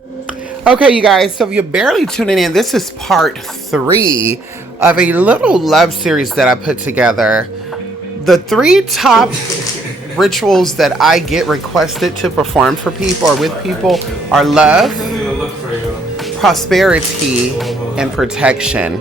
Okay, you guys, so if you're barely tuning in, this is part 3 of a little love series that I put together. The 3 top rituals that I get requested to perform for people or with people are love, prosperity, and protection.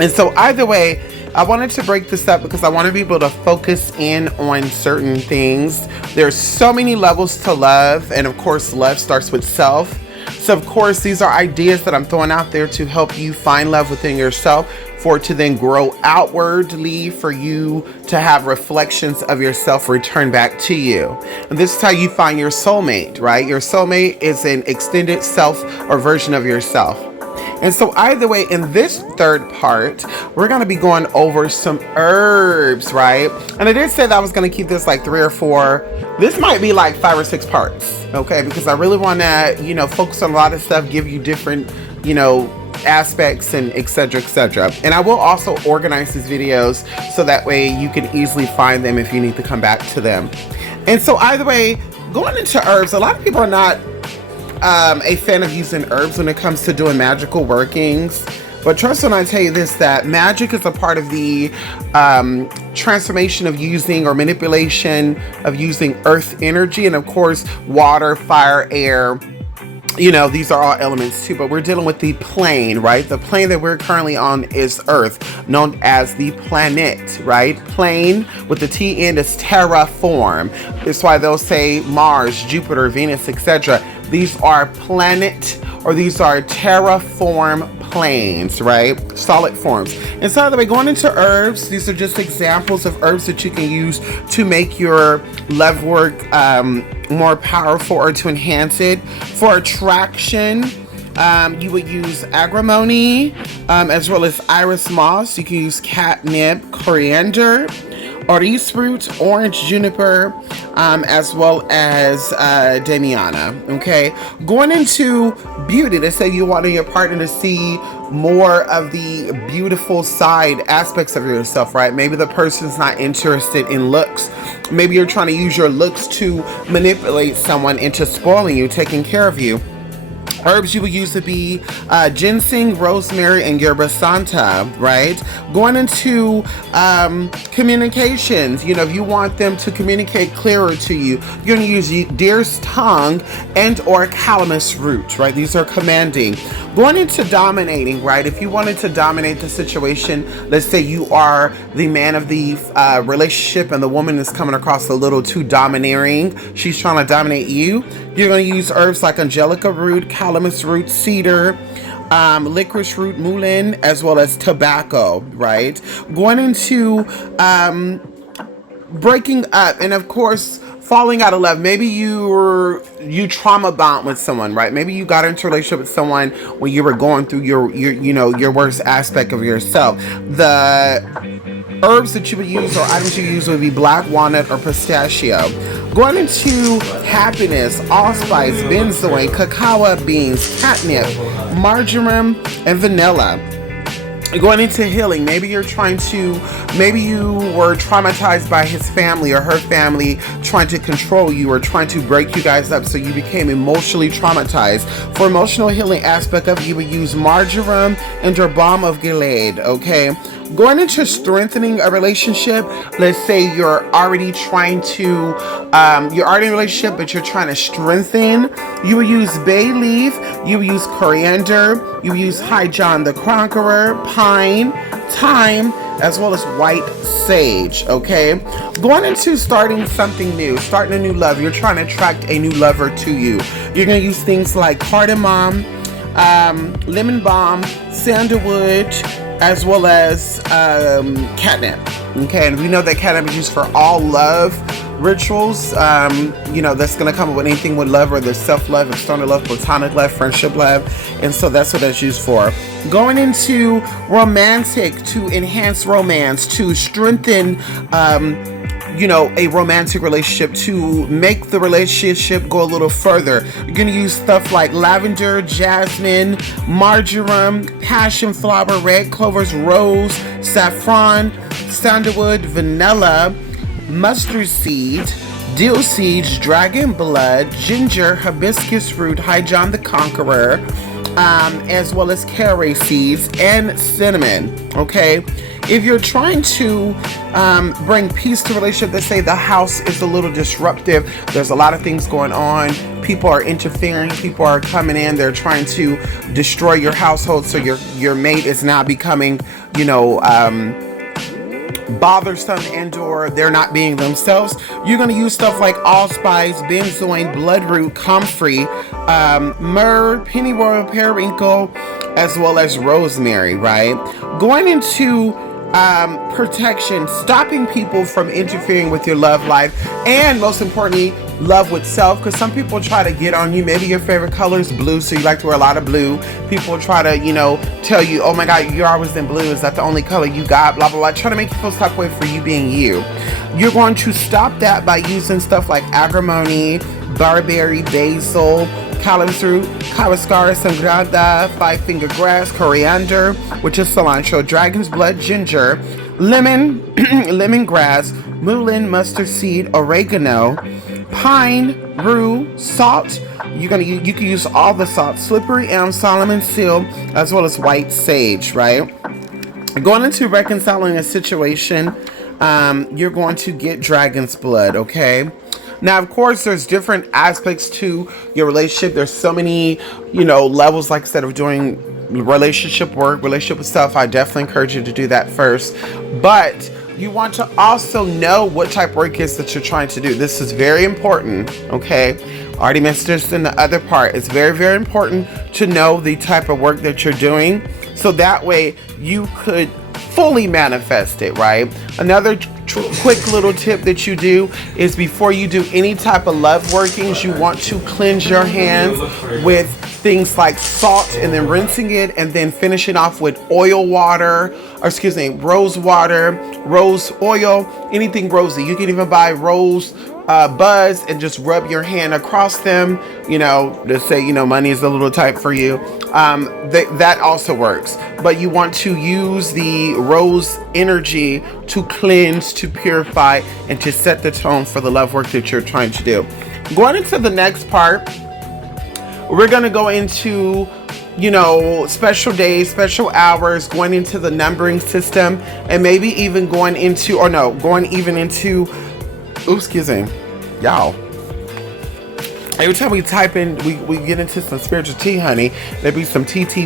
And so, either way, I wanted to break this up because I want to be able to focus in on certain things. There's so many levels to love, and of course, love starts with self. So, of course, these are ideas that I'm throwing out there to help you find love within yourself, for it to then grow outwardly, for you to have reflections of yourself return back to you. And this is how you find your soulmate, right? Your soulmate is an extended self or version of yourself. And so, either way, in this third part, we're going to be going over some herbs, right? And I did say that I was going to keep this like 3 or 4. This might be like 5 or 6 parts, okay? Because I really want to, focus on a lot of stuff, give you different, aspects and etc, etc. And I will also organize these videos so that way you can easily find them if you need to come back to them. And so, either way, going into herbs, a lot of people are not a fan of using herbs when it comes to doing magical workings. But trust when I tell you this, that magic is a part of the transformation of using or manipulation of using earth energy. And of course, water, fire, air, these are all elements too, but we're dealing with the plane, right? The plane that we're currently on is Earth, known as the planet, right? Plane with the T end is terraform. That's why they'll say Mars, Jupiter, Venus, etc. These are planet, or these are terraform planes, right? Solid forms. And so, by the way, going into herbs, these are just examples of herbs that you can use to make your love work more powerful or to enhance it. For attraction, you would use agrimony, as well as iris moss. You can use catnip, coriander, orris root, orange juniper, as well as Damiana. Okay, going into beauty, let's say you want your partner to see more of the beautiful side aspects of yourself, right? Maybe the person's not interested in looks. Maybe you're trying to use your looks to manipulate someone into spoiling you, taking care of you. Herbs you would use to be ginseng, rosemary, and yerba santa, right? Going into communications, if you want them to communicate clearer to you, you're going to use deer's tongue and or calamus root, right? These are commanding. Going into dominating, right? If you wanted to dominate the situation, let's say you are the man of the relationship and the woman is coming across a little too domineering, she's trying to dominate you, you're going to use herbs like angelica root, calamus root, cedar, licorice root, mullein, as well as tobacco, right? Going into breaking up, and of course, falling out of love. Maybe you trauma bond with someone, right? Maybe you got into a relationship with someone when you were going through your worst aspect of yourself. The herbs that you would use or items you use would be black walnut or pistachio. Going into happiness, allspice, benzoin, cacao beans, catnip, marjoram, and vanilla. Going into healing, maybe you were traumatized by his family or her family trying to control you or trying to break you guys up, so you became emotionally traumatized. For emotional healing aspect of it, you would use marjoram and your balm of Gilead, okay? Going into strengthening a relationship, let's say you're already in a relationship, but you're trying to strengthen, you would use bay leaf, you would use coriander, you would use High John the Conqueror, pine, thyme, as well as white sage, okay? Going into starting something new, starting a new love, you're trying to attract a new lover to you. You're going to use things like cardamom, lemon balm, sandalwood, as well as catnip, okay? And we know that catnip is used for all love rituals, that's going to come up with anything with love, or the self-love, external love, platonic love, friendship love, and so that's what that's used for. Going into romantic, to enhance romance, to strengthen a romantic relationship, to make the relationship go a little further. You're going to use stuff like lavender, jasmine, marjoram, passion flower, red clovers, rose, saffron, sandalwood, vanilla, mustard seed, dill seeds, dragon blood, ginger, hibiscus root, John the Conqueror, as well as caraway seeds and cinnamon. Okay, if you're trying to bring peace to a relationship, let's say the house is a little disruptive, there's a lot of things going on, people are interfering, people are coming in, they're trying to destroy your household, so your mate is now becoming, bothersome and or they're not being themselves, you're going to use stuff like allspice, benzoin, bloodroot, comfrey, myrrh, pennyroyal, periwinkle, as well as rosemary, right? Going into protection, stopping people from interfering with your love life, and most importantly, love with self, because some people try to get on you. Maybe your favorite color is blue, so you like to wear a lot of blue. People try to, tell you, oh my God, you're always in blue. Is that the only color you got? Blah, blah, blah. Trying to make you feel some type of way for you being you. You're going to stop that by using stuff like agrimony, barberry, basil, calamus root, Cavascara sangrada, five-finger grass, coriander, which is cilantro, dragon's blood, ginger, lemon, lemongrass, mullein, mustard seed, oregano, pine, rue, salt. You can use all the salt, slippery elm, Solomon seal, as well as white sage, right? Going into reconciling a situation, you're going to get dragon's blood, okay? Now, of course, there's different aspects to your relationship. There's so many, levels, like I said, of doing relationship work, relationship with self. I definitely encourage you to do that first. But you want to also know what type of work is that you're trying to do. This is very important, okay? Already mentioned this in the other part. It's very, very important to know the type of work that you're doing, so that way you could fully manifest it, right? Another quick little tip that you do is, before you do any type of love workings, you want to cleanse your hands with things like salt, and then rinsing it, and then finishing off with rose water, rose oil, anything rosy. You can even buy rose buds and just rub your hand across them, to say, money is a little tight for you. That also works. But you want to use the rose energy to cleanse, to purify, and to set the tone for the love work that you're trying to do. Going into the next part, we're going to go into, special days, special hours, going into the numbering system, and maybe even going into, excuse me, y'all. Every time we type in, we get into some spiritual tea, honey. There be some TT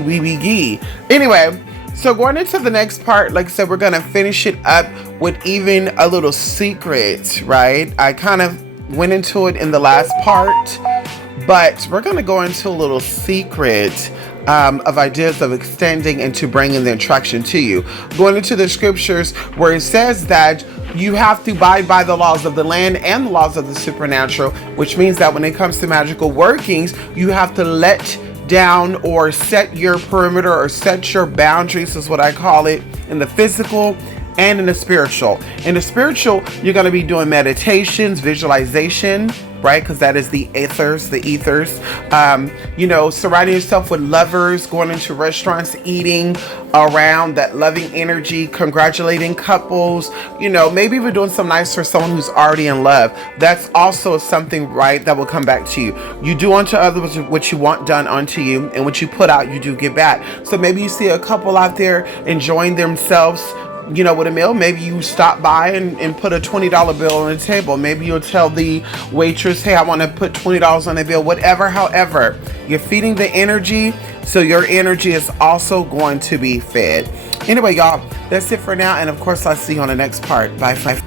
Anyway, so going into the next part, like I said, we're going to finish it up with even a little secret, right? I kind of went into it in the last part, but we're going to go into a little secret of ideas of extending and to bringing the attraction to you. Going into the scriptures where it says that you have to abide by the laws of the land and the laws of the supernatural, which means that when it comes to magical workings, you have to let down or set your perimeter or set your boundaries, is what I call it, in the physical and in the spiritual. In the spiritual, you're going to be doing meditations, visualization, right? Because that is the ethers. Surrounding yourself with lovers, going into restaurants, eating around that loving energy, congratulating couples, maybe even doing some nice for someone who's already in love. That's also something, right, that will come back to you. You do unto others what you want done unto you, and what you put out, you do get back. So maybe you see a couple out there enjoying themselves, with a meal. Maybe you stop by and put a $20 bill on the table. Maybe you'll tell the waitress, hey, I want to put $20 on the bill, whatever. However, you're feeding the energy, so your energy is also going to be fed. Anyway, y'all, that's it for now. And of course, I'll see you on the next part. Bye.